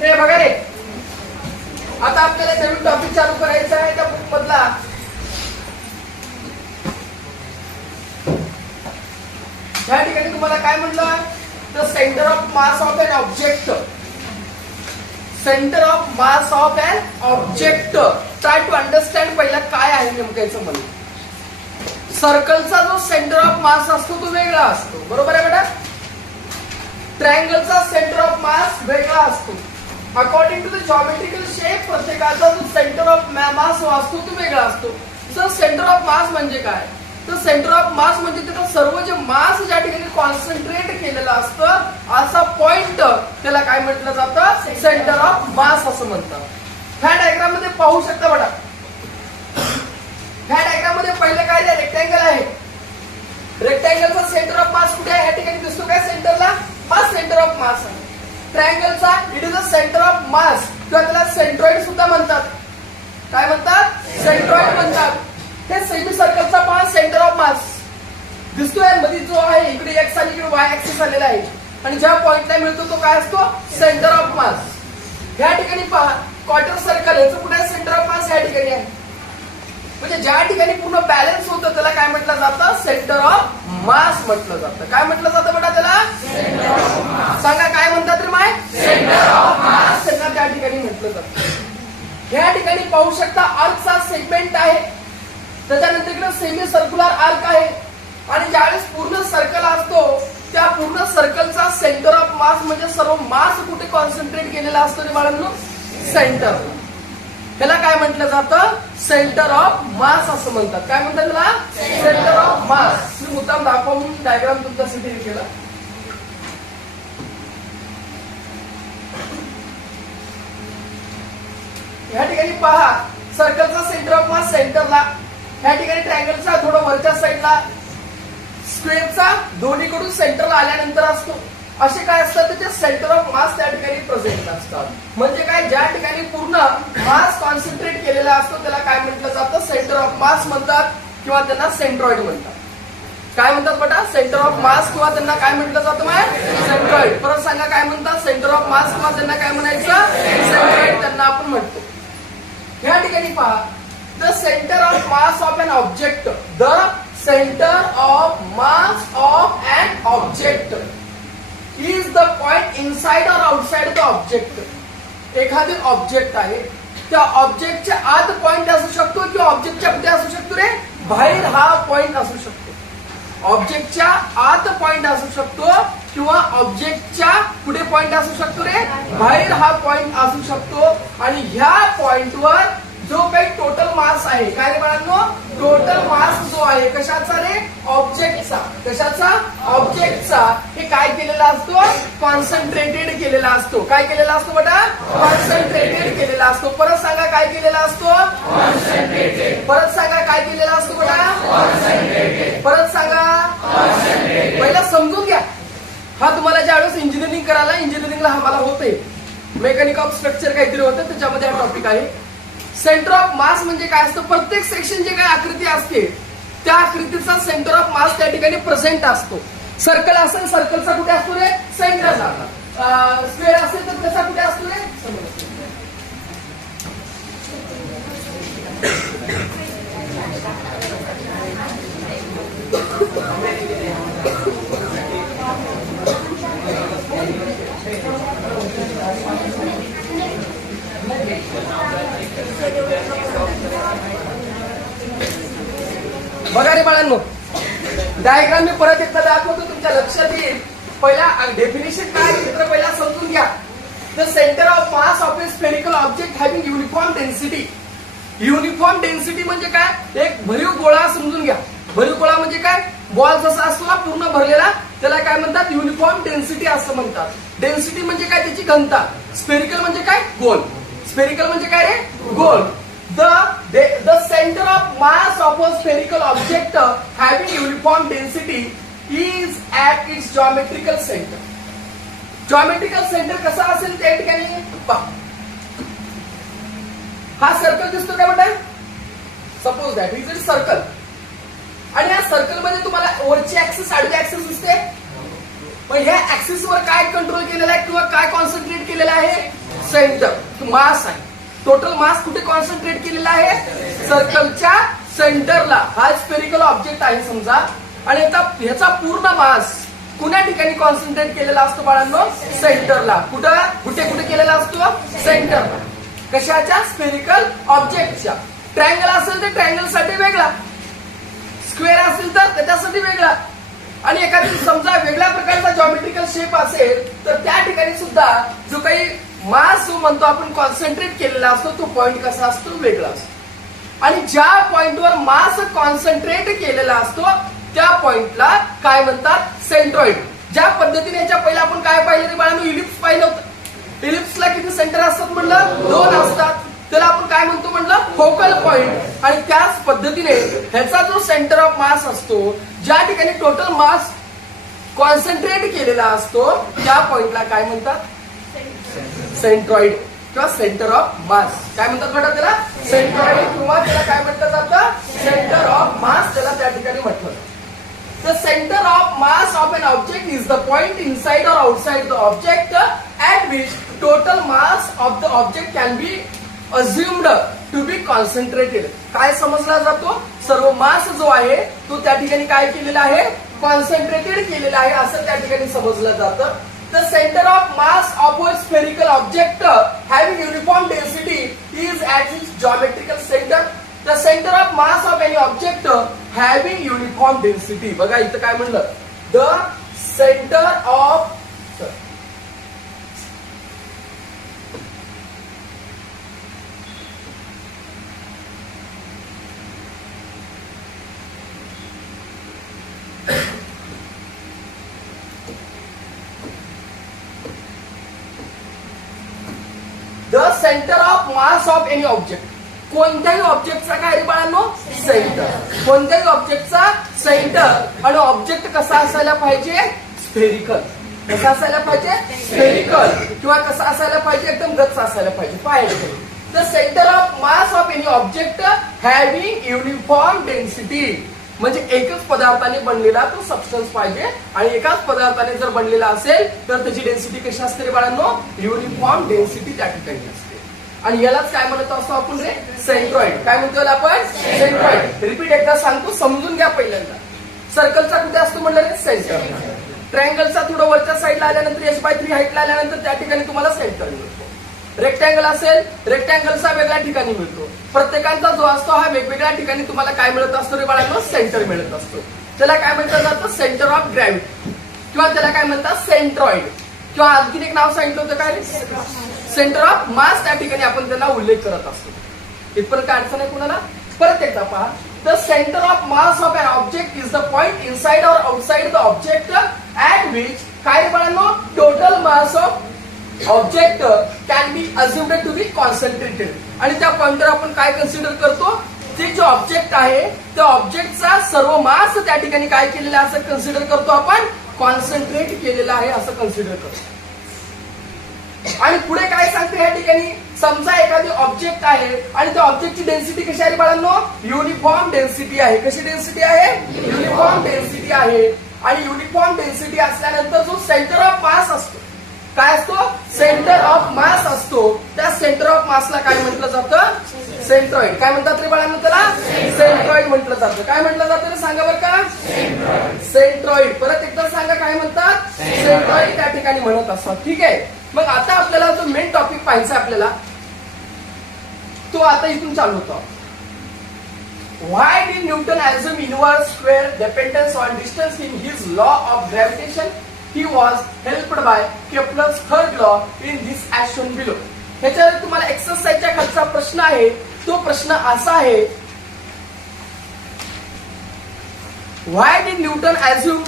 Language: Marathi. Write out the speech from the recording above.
हे बघा रे, आता आपल्याला नवीन टॉपिक चालू करायचा आहे त्या बुक मधला. या ठिकाणी तुम्हाला काय म्हटलं, the centre of mass of an object. Centre of mass of an object. Try to understand पहिला काय आहे नेमकं याचं म्हणणं. सर्कलचा जो सेंटर ऑफ मास असतो तो वेगळा असतो, बरोबर आहे बेटा. ट्रायंगलचा सेंटर ऑफ मास वेगळा असतो. According to the geometrical shape प्रत्येकाचा जो सेंटर ऑफ मास असतो तो वेगळा असतो. सर सेंटर ऑफ मास म्हणजे काय, तर सेंटर ऑफ मास म्हणजे त्याचं सर्व जे मास ज्या ठिकाणी कॉन्सन्ट्रेट केलेलं असतं असा पॉइंट त्याला काय म्हटलं जातं, सेंटर ऑफ मास असं म्हणतात. ह्या डायग्राम मध्ये पाहू शकता बेटा. ह्या डायग्राम मध्ये पहिलं काय, रेक्टँगल आहे. रेक्टँगलचा सेंटर ऑफ मास कुठे आहे, या ठिकाणी दिसतो काय सेंटरला, हा सेंटर ऑफ मास आहे. ट्रायंगलचा it is a centre of mass किंवा त्याला सेंट्रॉइड सुद्धा म्हणतात. काय म्हणतात, सेंट्रॉइड म्हणतात. हे सेमी सर्कलचा पहा सेंटर ऑफ मास दिसतोय मध्ये जो आहे, इकडे एक्स आणि इकडे वाय ऍक्सिस आलेला आहे आणि ज्या पॉइंटला मिळतो तो काय असतो, सेंटर ऑफ मास. या ठिकाणी पहा क्वार्टर सर्कल, याचं कुठे सेंटर ऑफ मास या ठिकाणी आहे. म्हणजे ज्या ठिकाणी पूर्ण बॅलन्स होतं त्याला काय म्हटलं जातं, सेंटर ऑफ मास म्हटलं जातं. काय म्हटलं जातं बेटा त्याला, सेंटर ऑफ मास. सांगा काय म्हणतात रे माय, सेंटर ऑफ मास. त्यांना त्या ठिकाणी म्हटलं जातं. या ठिकाणी पाहू शकता आर्कचा सेगमेंट आहे, त्याच्यानंतर इकडे सेमी सर्क्युलर आर्क आहे आणि ज्यावेळेस पूर्ण सर्कल असतो त्या पूर्ण सर्कलचा सेंटर ऑफ मास म्हणजे सर्व मास कुठे कॉन्सन्ट्रेट केलेला असतो रे बाळांनो, सेंटर. त्याला काय म्हटलं जातं, सेंटर ऑफ मास असं म्हणतात. काय म्हणतात त्याला, सेंटर ऑफ मास. मी मुद्दाम दाखवून डायग्राम तुमच्यासाठी हे केला. या ठिकाणी पहा सर्कलचा सेंटर ऑफ मास सेंटरला, या ठिकाणी ट्रायंगलचा थोडं वरच्या साईडला, स्क्वेअरचा दोन्हीकडून सेंटरला आल्यानंतर असतो. असे काय असतात त्याचे सेंटर ऑफ मास त्या ठिकाणी प्रेझेंट असतात. म्हणजे काय, ज्या ठिकाणी पूर्ण मास कॉन्सन्ट्रेट केलेला असतो त्याला काय म्हटलं जातं, सेंटर ऑफ मास म्हणतात किंवा त्यांना सेंट्रॉइड म्हणतात. काय म्हणतात बेटा, सेंटर ऑफ मास किंवा त्यांना काय म्हटलं जातं माय, सेंट्रॉइड. परत सांगा काय म्हणतात, सेंटर ऑफ मास किंवा त्यांना काय म्हणायचं, सेंट्रॉइड त्यांना आपण म्हणतो. या ठिकाणी पहा the centre of mass of an object. The centre of mass of an object is the point inside or outside the object. एखादी ऑब्जेक्ट आहे, त्या ऑब्जेक्टच्या आत पॉइंट असू शकतो किंवा ऑब्जेक्टच्या कुठे असू शकतो रे, बाहेर हा पॉइंट असू शकतो. ऑब्जेक्टच्या आत पॉइंट असू शकतो किंवा ऑब्जेक्टच्या कुठे पॉइंट असू शकतो रे, बाहेर हा पॉइंट असू शकतो. आणि ह्या पॉइंटवर जो काही टोटल मास आहे, काय रे बाळांनो, टोटल मास जो आहे कशाचा रे, ऑब्जेक्टचा. कशाचा, ऑब्जेक्टचा. हे काय केलेला असतो, कॉन्सन्ट्रेटेड केलेला असतो. काय केलेला असतो बेटा, कॉन्सन्ट्रेटेड केलेला असतो. परत सांगा काय केलेला असतो, कॉन्सन्ट्रेटेड. परत सांगा काय केलेला असतो बेटा, कॉन्सन्ट्रेटेड. परत सांगा, कॉन्सन्ट्रेटेड. पहिला समजून घ्या. हा तुम्हाला ज्यावेळेस इंजिनिअरिंग करायला, इंजिनिअरिंगला आम्हाला होते मेकॅनिक ऑफ स्ट्रक्चर काहीतरी होतं, त्याच्यामध्ये हा टॉपिक आहे. सेंटर ऑफ मास म्हणजे काय असतं, प्रत्येक सेक्शन जे काही आकृती असते त्या आकृतीचा सेंटर ऑफ मास त्या ठिकाणी प्रेझेंट असतो. सर्कल असेल, सर्कलचा कुठे असतो रे, सेंटरला. स्क्वेअर असेल तर त्याचा कुठे असतो रे, बघा रे बाळांनो, डायग्राम मी परत एकदा दाखवतो, तुमच्या लक्षात येईल. पहिला डेफिनेशन काय चित्र पहिला समजून घ्या. The centre of mass of A spherical object having uniform density. Uniform density म्हणजे काय, एक भरीव गोळा समजून घ्या. भरीव गोळा म्हणजे काय, बॉल जसा असतो ना पूर्ण भरलेला, त्याला काय म्हणतात, युनिफॉर्म डेन्सिटी असं म्हणतात. डेन्सिटी म्हणजे काय, त्याची घनता. स्फेरिकल म्हणजे काय, गोल. स्फेरिकल म्हणजे काय रे, गोल. The center of mass of a spherical object having uniform density is at its geometrical center. Geometrical center कसा असेल त्या ठिकाणी पहा. हा सर्कल दिसतो काय म्हणताय, suppose that is a circle. आणि या सर्कल मध्ये तुम्हाला वरची ऍक्सिस आडवी ऍक्सिस दिसते. मग ह्या ऍक्सिस वर काय कंट्रोल केलेला आहे किंवा काय कॉन्सन्ट्रेट केलेला आहे, सेंटर मास आहे. टोटल मास कुठे कॉन्सन्ट्रेट केलेला आहे? सर्कलच्या सेंटरला. हा स्फेरिकल ऑब्जेक्ट आहे समजा, आणि आता ह्याचा पूर्ण मास कुण्या ठिकाणी कॉन्सन्ट्रेट केलेला असतो बाळांनो? सेंटरला. कुठं कुठे कुठे केलेला असतो? सेंटरला. कशाच्या? स्फेरिकल ऑब्जेक्टच्या. ट्रायंगल असेल तर ट्रायंगल साठी वेगळा, स्क्वेअर असेल तर त्याच्यासाठी वेगळा, आणि एखादी समजा वेगळ्या प्रकारचा जॉमेट्रिकल शेप असेल तर त्या ठिकाणी सुद्धा जो काही मास म्हणतो आपण कॉन्सन्ट्रेट केलेला असतो तो पॉइंट कसा असतो? वेगळा असतो. आणि ज्या पॉइंटवर मास कॉन्सन्ट्रेट केलेला असतो त्या पॉइंटला काय म्हणतात? सेंट्रॉइड. ज्या पद्धतीने याच्या पहिला आपण काय पाहिलं रे बाळांनो? इलिप्स पाहिलं होतं. इलिप्सला किती सेंटर असतात म्हणलं? 2 असतात. त्याला आपण काय म्हणतो म्हणलं? Focal point. आणि त्याच पद्धतीने ह्याचा जो सेंटर ऑफ मास असतो, ज्या ठिकाणी टोटल मास कॉन्सन्ट्रेट केलेला असतो त्या पॉइंटला काय म्हणतात? सेंट्रॉइड किंवा सेंटर ऑफ मास. काय म्हणतात बेटा त्याला? सेंट्रॉइड, किंवा त्याला काय म्हटलं जातं? सेंटर ऑफ मास त्याला त्या ठिकाणी म्हटलं जातं. The center of mass of an object is the point inside or outside the object at which total mass of the object can be assumed to be concentrated. काय समजला जातो? सर्व मास जो आहे तो त्या ठिकाणी काय केलेला आहे? कॉन्सन्ट्रेटेड केलेला आहे असं त्या ठिकाणी समजलं जातं. The center of mass of a spherical object having uniform density is at its geometrical center. The center of mass of any object having uniform density. बघा इथं काय म्हणलं? The center of the center of mass of any object. कोणत्याही ऑब्जेक्टचा काय बाळांनो? सेंटर. कोणत्याही ऑब्जेक्टचा सेंटर. आणि ऑब्जेक्ट कसा असायला पाहिजे? स्फेरिकल. कसा असायला पाहिजे? स्फेरिकल. किंवा कसा असायला पाहिजे? एकदम गच्च असायला पाहिजे. पाहिजे the centre of mass of any object having uniform density. म्हणजे एकच पदार्थाने बनलेला तो सबस्टन्स पाहिजे, आणि एकाच पदार्थाने जर बनलेला असेल तर त्याची डेन्सिटी कशी असते रे बाळांनो? युनिफॉर्म डेन्सिटी त्या ठिकाणी असते. आणि यालाच काय म्हणत असतो आपण रे? सेंट्रॉइड. काय म्हणतो आपण? सेंट्रॉइड. रिपीट एकदा सांगतो, समजून घ्या पहिल्यांदा. सर्कलचा कुठे असतो म्हणलं रे? सेंटर. ट्रायंगलचा थोडं वरच्या साईडला आल्यानंतर h/3 हाईटला आल्यानंतर त्या ठिकाणी तुम्हाला सेंटर मिळतो. रेक्टँगल असेल, रेक्टँगलचा वेगळ्या ठिकाणी मिळतो. प्रत्येकांचा जो असतो हा वेगवेगळ्या ठिकाणी तुम्हाला काय मिळत असतो रे बाळांनो? सेंटर मिळत असतो. त्याला काय म्हटलं जातं? सेंटर ऑफ ग्रॅव्हिटी, किंवा त्याला काय म्हणतात? सेंट्रॉइड. किंवा आणखीन एक नाव सांगितलं होतं काय? सेंटर ऑफ मास. त्या ठिकाणी आपण त्यांना उल्लेख करत असतो. इथपर्यंत काय अडचण आहे कुणाला? परत एकदा पहा. The centre of mass of an object is the point inside or outside the object at which काय बाळांनो? Total mass of object can be assumed to be concentrated. आणि त्या पॉइंटवर आपण काय कन्सिडर करतो? ते जो ऑब्जेक्ट आहे त्या ऑब्जेक्टचा सर्व मास त्या ठिकाणी काय केलेला असं कन्सिडर करतो आपण? कॉन्सन्ट्रेट केलेला आहे असं कन्सिडर करतो. आणि पुढे काय सांगते या ठिकाणी? समजा एखादी ऑब्जेक्ट आहे आणि त्या ऑब्जेक्टची डेन्सिटी कशी आहे बाळांनो? युनिफॉर्म डेन्सिटी आहे. कशी डेन्सिटी आहे? युनिफॉर्म डेन्सिटी आहे. आणि युनिफॉर्म डेन्सिटी असल्यानंतर जो सेंटर ऑफ मास असतो काय असतो? सेंटर ऑफ मास असतो. त्या सेंटर ऑफ मासला काय म्हटलं जातं? सेंट्रॉइड. काय म्हणतात रे बाळांनो त्याला? सेंट्रॉइड म्हटलं जातं. काय म्हटलं जातं रे? सांगा बरं का? सेंट्रॉइड. परत एकदा सांगा काय म्हणतात? सेंट्रॉइड त्या ठिकाणी म्हणत असतात. ठीक आहे. मग आता आपल्याला जो मेन टॉपिक पाहायचा आपल्याला तो आता इथून चालू होतो. Why did Newton assume inverse square dependence on distance in his law of gravitation? He was helped by Kepler's third law in this as shown below. ह्याच्यावर तुम्हाला एक्सरसाइजच्या खालचा प्रश्न आहे. तो प्रश्न असा आहे, व्हाय डिड न्यूटन assume